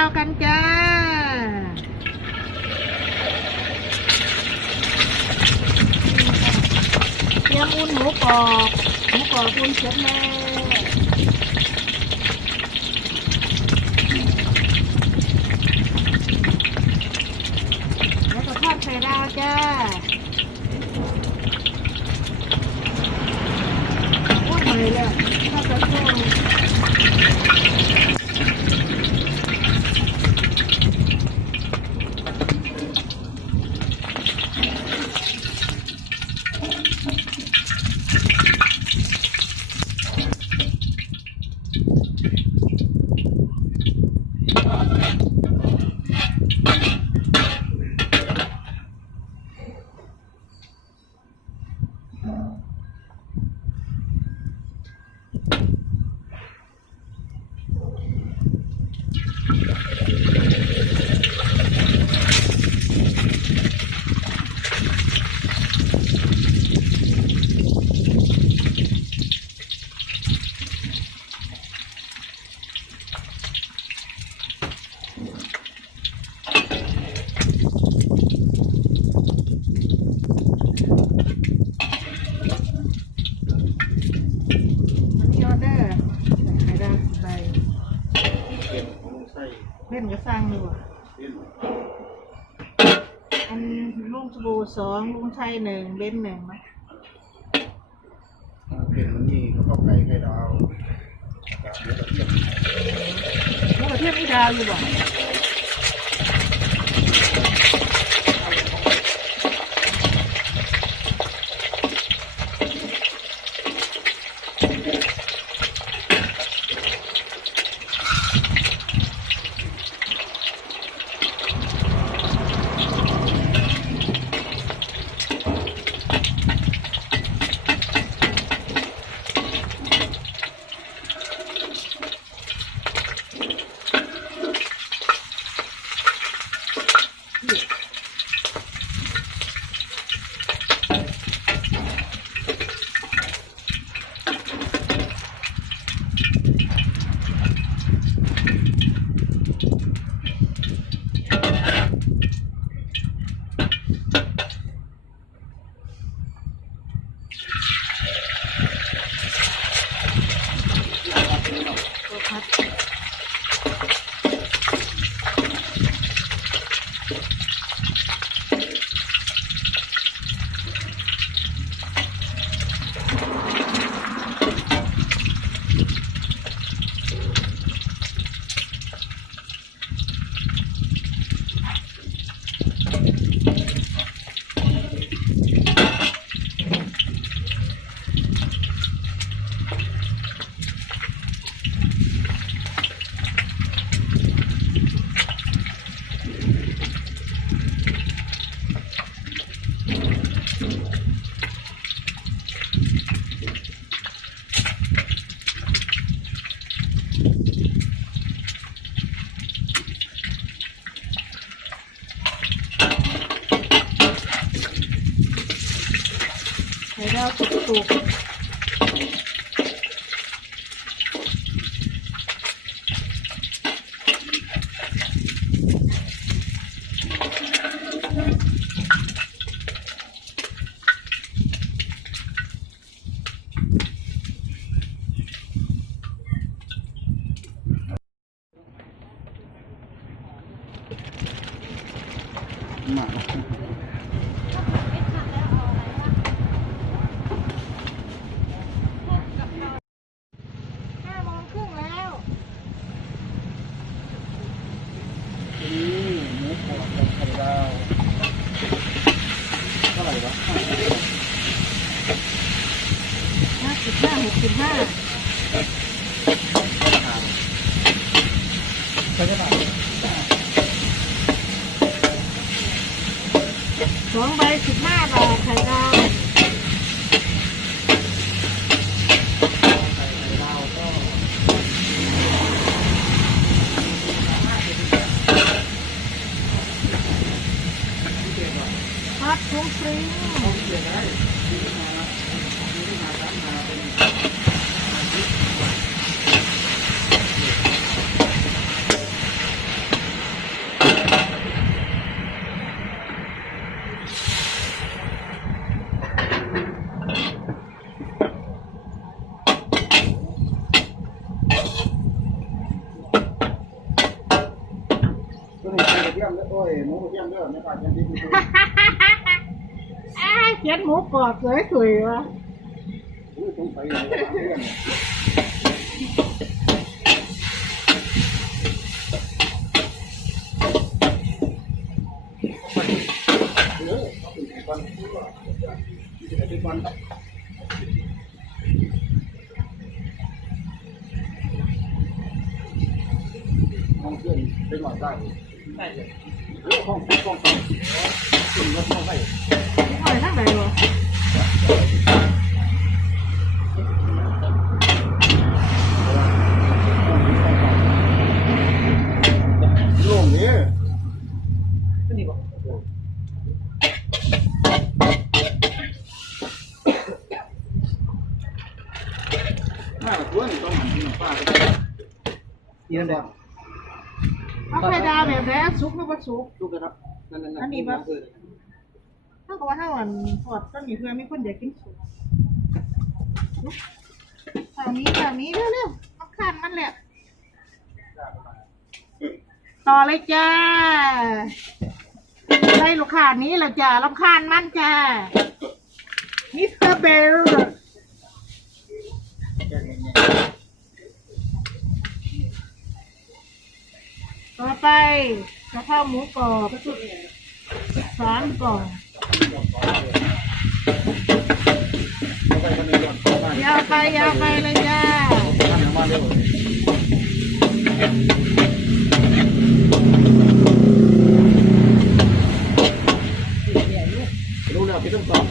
าวกันจ้าเตรียมอุ่นหมูกรอบอุ่นเสร็จแล้วแล้วก็ทอดไข่ดาวจ้าพูดเลยแล้วถ้าจะโชว์เล่นก็สร้างเลยว่ะอันลุงสบู่2ลุงชัย1เบน1ไหมเป็นมันนี่เขาก็ไก่ไข่ดาวกับเนื้อกระเทียมนี่ดาวอยู่บ่ไข่ดาวสุกมาหมูกรอบกับไข่ดาวเท่าไหร่วะ55 65ใช่ไหมครับ2 ใบ 15 บาทไข่ดาวทอดกุ้งฟรี เที่ยงเด้อไม่ขาดยังดี เขียนหมูกรอบสวยๆวะ อุ้ยสงสัยเลยเพื่อนห้องเพื่อนไปหน่อยได้ได้เลยห้องขึ้นรถเข้าไป หอยทั้งไหนวะ โล่งนี้น่าจะควรต้องหันที่หน้าป้าไปเยี่ยมเลย เอาไข่ดาวแบบนี้ซุกหรือว่าซุก ดูกันครับนั่นอันนี้แบบถ้ากับว่าถ้าวันทอดก็มีเพื่อนมีคนอยากกินซุกทางนี้เร็วๆมันขันมันแหละต่อเลยจ้าไล่ลูกค้านี้เราจ้ารำคาญมันจ้ามิสเตอร์เบลต่อไปกระเพราหมูกรอบ3 กล่องยาวไปเลยจ้ารู้แล้วพี่ต้องสอน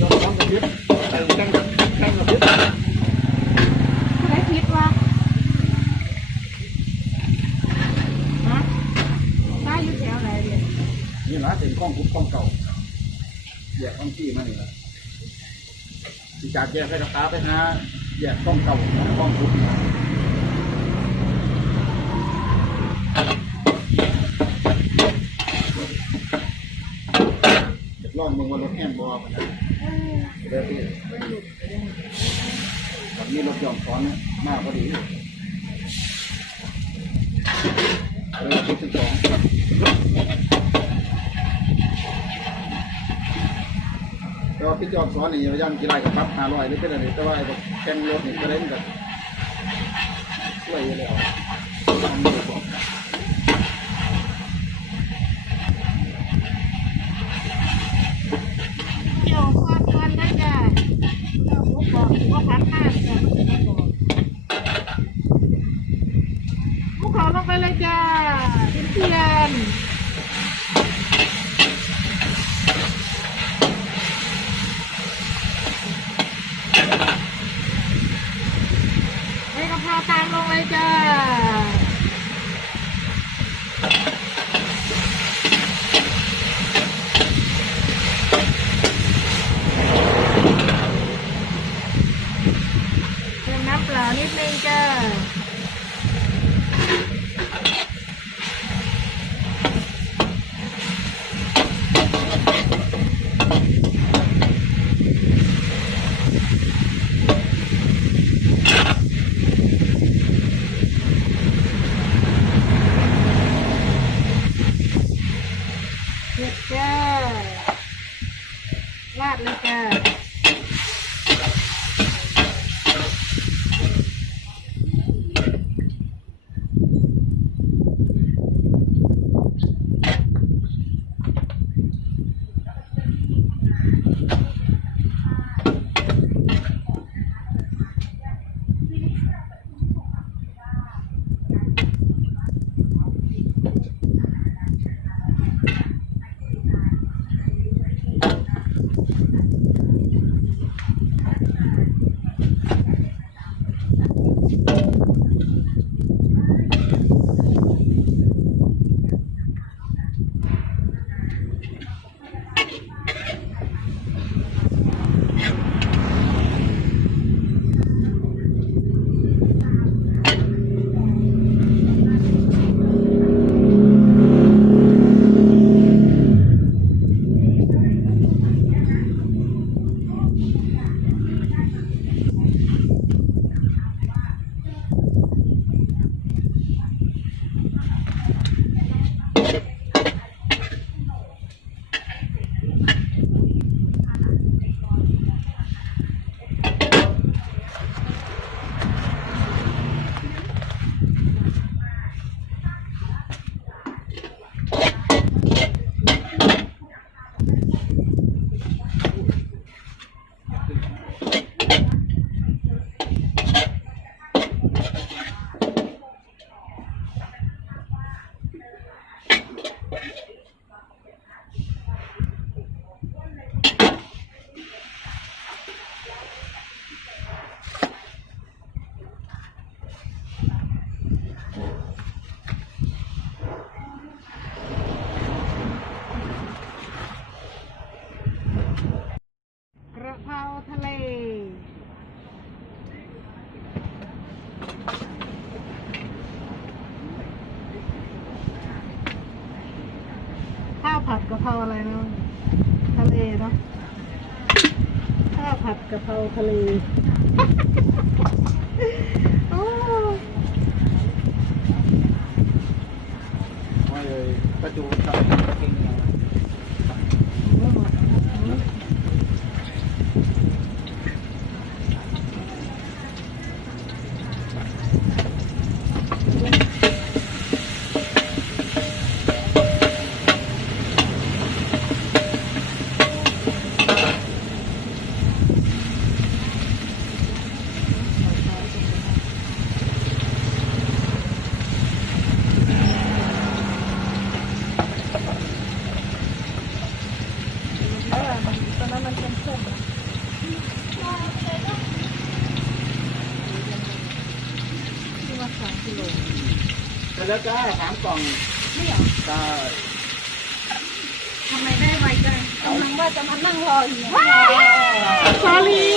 ยอมกับพิษแต่แข่งกับพิษ อะไรพิษวะฮะป้าอยู่แถวไหนเดี๋ยว นี่นะเป็นข้องคุกข้องเก่าแยกข้องที่มานี่แหละที่จากแยกไปกับตาไปหาแยกข้องเก่าข้องคุกลองมึงว่ารถแฮนด์บอลมันนะเดี๋ยวพี่แบบนี้รถยอมซ้อนมากพอดีชุดที่2แต่ว่าพี่จอมซ้อนนี่ย่านกีฬากับปั๊บ500นี่เป็นอะไรแต่ว่าแข่งรถนี่ก็เล่นกับช่วยเลยเดี๋ยวก่อนนะจ้าเราหมูกรอบหัวพันห้าจ้าหมูกรอบลงไปเลยจ้าเทียนกะเพราตามลงเลยจ้าเติมน้ำเปล่านิดนึงจ้า ทะเลข้าวผัดกะเพราอะไรเนาะทะเลเนาะข้าวผัดกะเพราทะเล โอ้ ไม่เลยประจูทำเก่งอย่าง ตอนนั้นมันเป็นเส้นที่ว่า3 กิโลแต่แล้วจ้า3 กล่อง ไม่เหรอ ได้ ทำไมได้ไวจังกำลังว่าจะมานั่งรออยู่สอรี่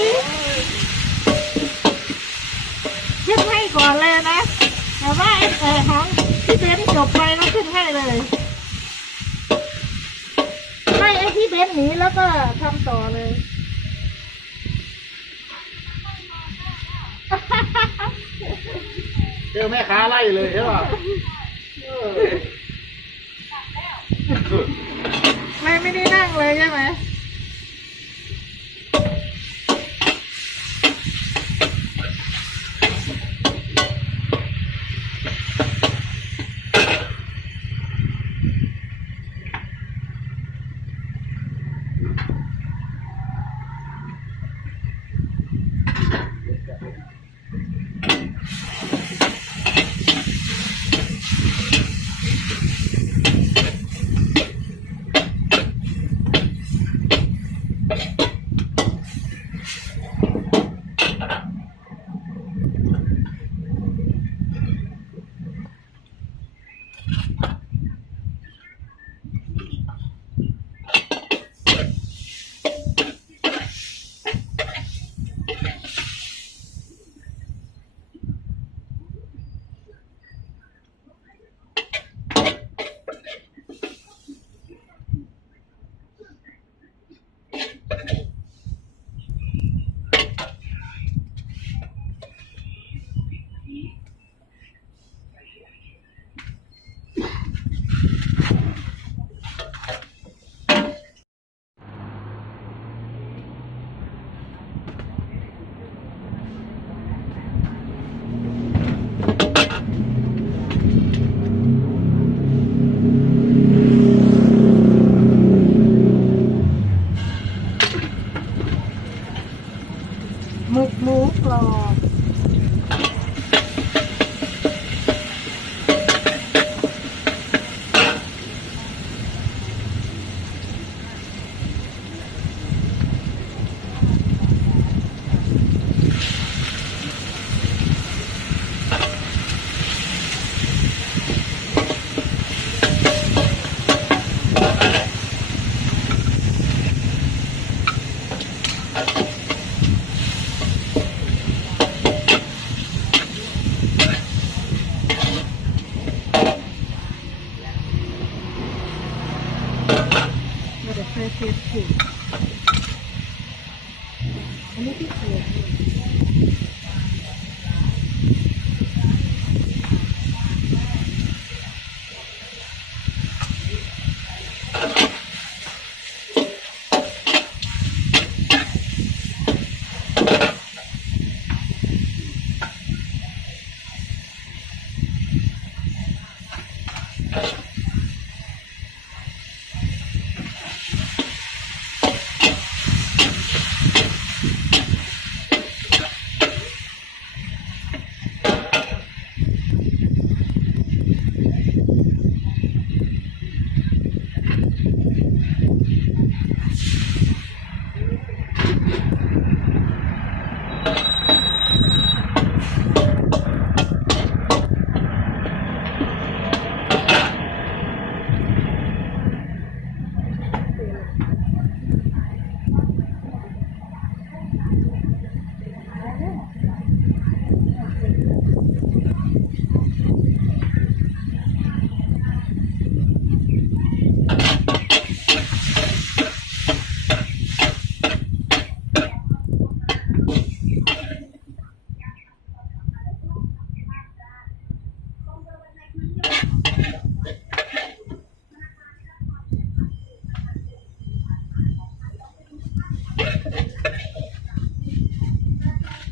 ขึ้นให้ก่อนเลยนะแต่ว่าของพี่เบนจบไปแล้วขึ้นให้เลยไล่ไอ้พี่เบนหนีแล้วก็ทำต่อเลย เจอแม่ค้าไล่เลยใช่ป่ะ ไม่ได้นั่งเลยใช่ไหมหมึกหมูกรอบมาเดี๋ยวเทสผิดอันนี้ที่เขียน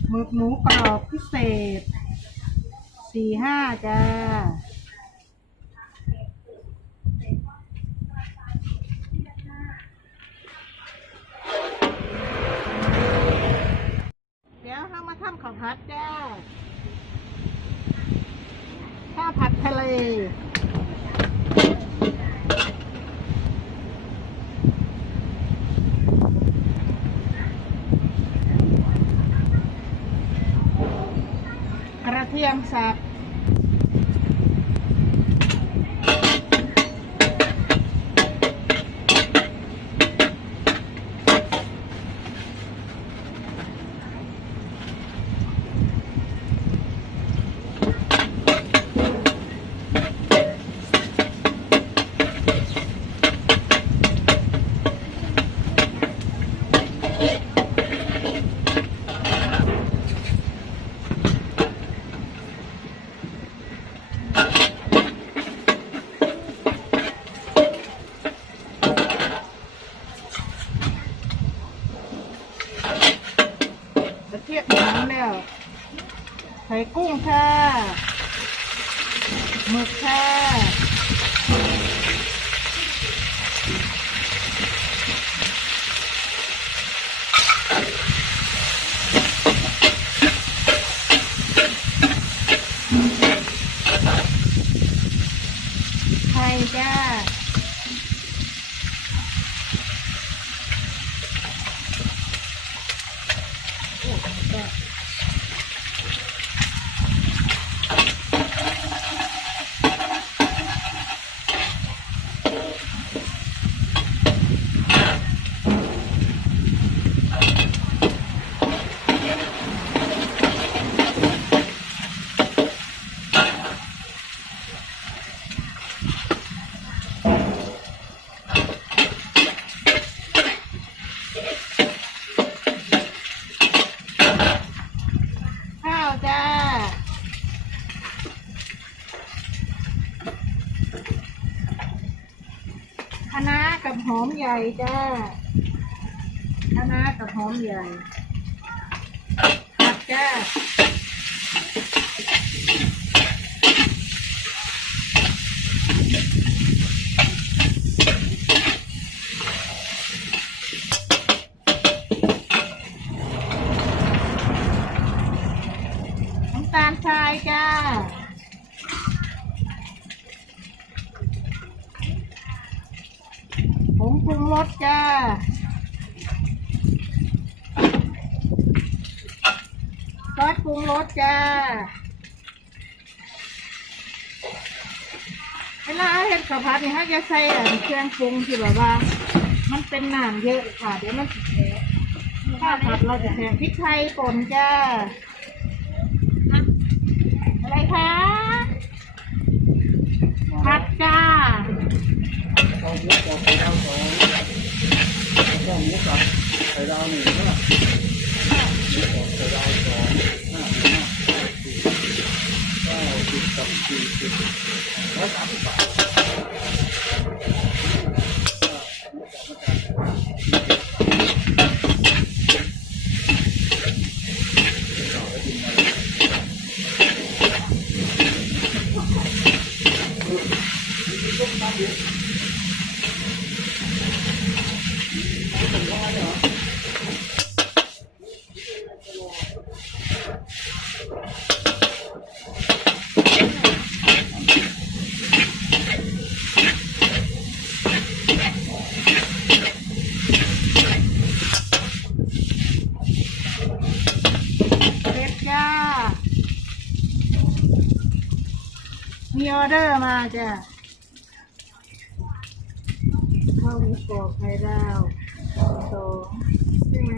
หมึกหมูกรอบพิเศษ4-5จ้าเดี๋ยวเรามาทำข้าวผัดจ้าข้าวผัดทะเลกระเทียมสับกระเทียมหอมแล้วใส่กุ้งค่ะหมึกค่ะไข่จ้าข้าวจ้าคะน้ากับหอมใหญ่จ้าคะน้ากับหอมใหญ่ผัดจ้าน้ำตาลทรายจ้าผงปรุงรสจ้าซอสปรุงรสจ้าเวลาเห็ดข้าวผัดนี่ฮะจะใส่เครื่องปรุงที่แบบว่ามันเป็นน้ำเยอะค่ะเดี๋ยวมันสิแพ้ข้าวผัดเราจะแทนพริกไทยป่นจ้าอะไรคะผัดจ้า เอาหมูกรอบไข่ดาว2แล้วก็หมูสับไข่ดาว1ก็หมูกรอบไข่ดาว2 5 5 10 90กับ40 130 บาทมีออเดอร์มาจ้ะข้าวหมูกรอบไข่ดาว2ใช่ไหม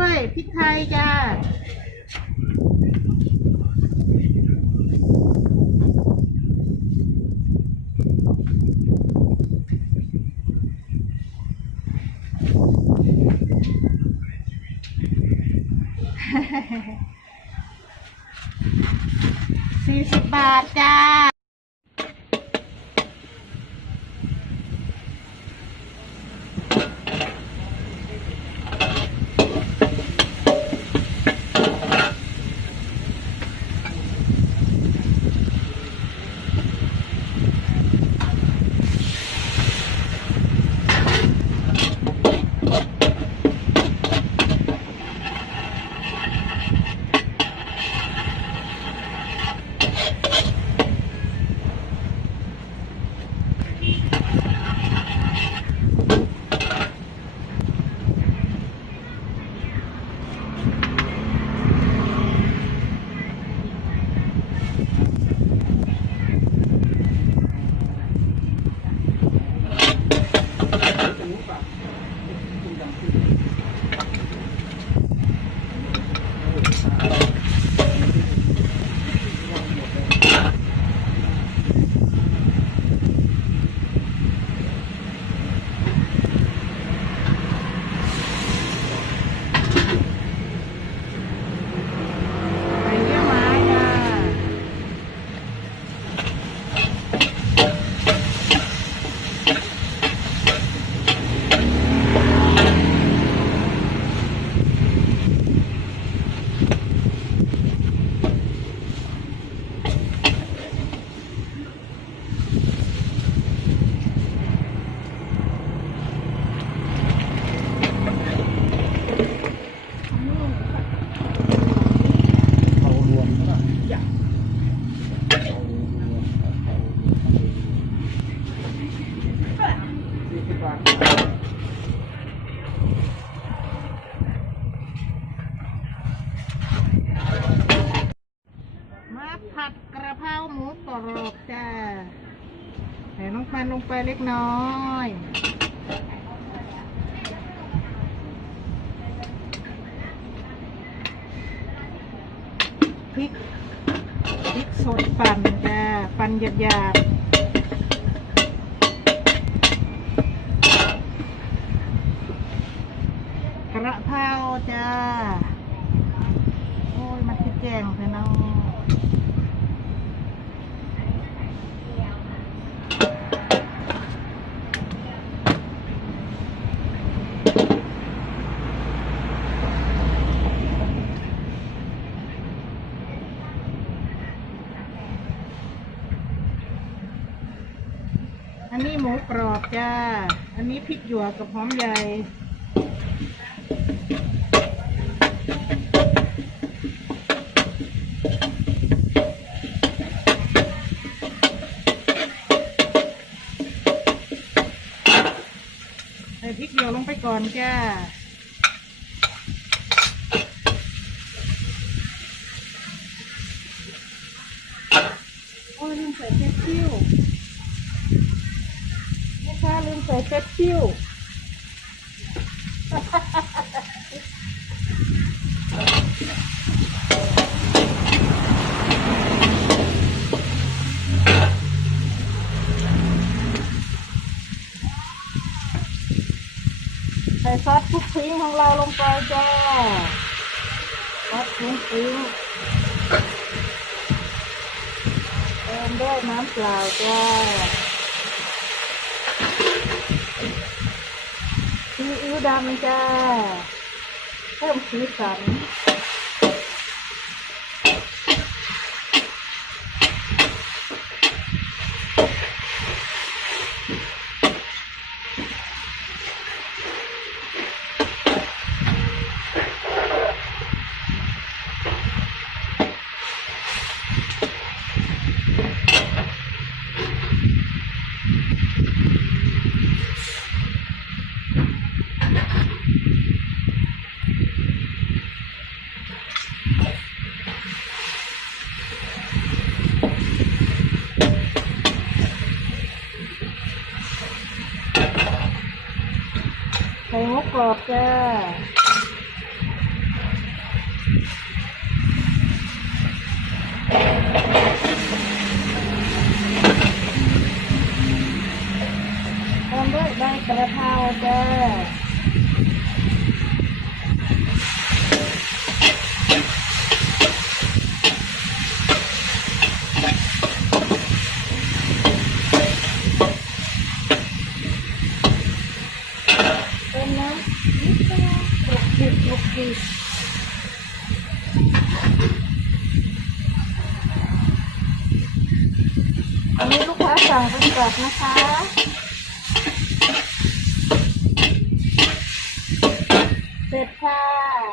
ด้วยพริกไทยจ้า40 บาทจ้าผัดกระเพราหมูกรอบจ้าใส่น้ำมันลงไปเล็กน้อยพริกสดปั่นจ้าปั่นหยาบกระเพราจ้าโอ้ยมันคือแกงเลยเนาะอันนี้หมูกรอบจ้าอันนี้พริกหยวกกับหอมใหญ่ใส่พริกหยวกลงไปก่อนจ้าโอ้ยลืมใส่เฟซชิ่วลืมใส่เฟซชิ่วใส่ซอสคลุกคลิ้งของเราลงไปจ้าซอสคลุกคลิ้งเติมด้วยน้ำเปล่าจ้าซีอิ๊วดำจ้าเพิ่มสีสันใส่หมูกรอบจ้า จ้าเป็นน้ำนิดเดียวลุกดิอันนี้ลูกค้าสั่งเป็นกรอบนะคะเสร็จค่ะ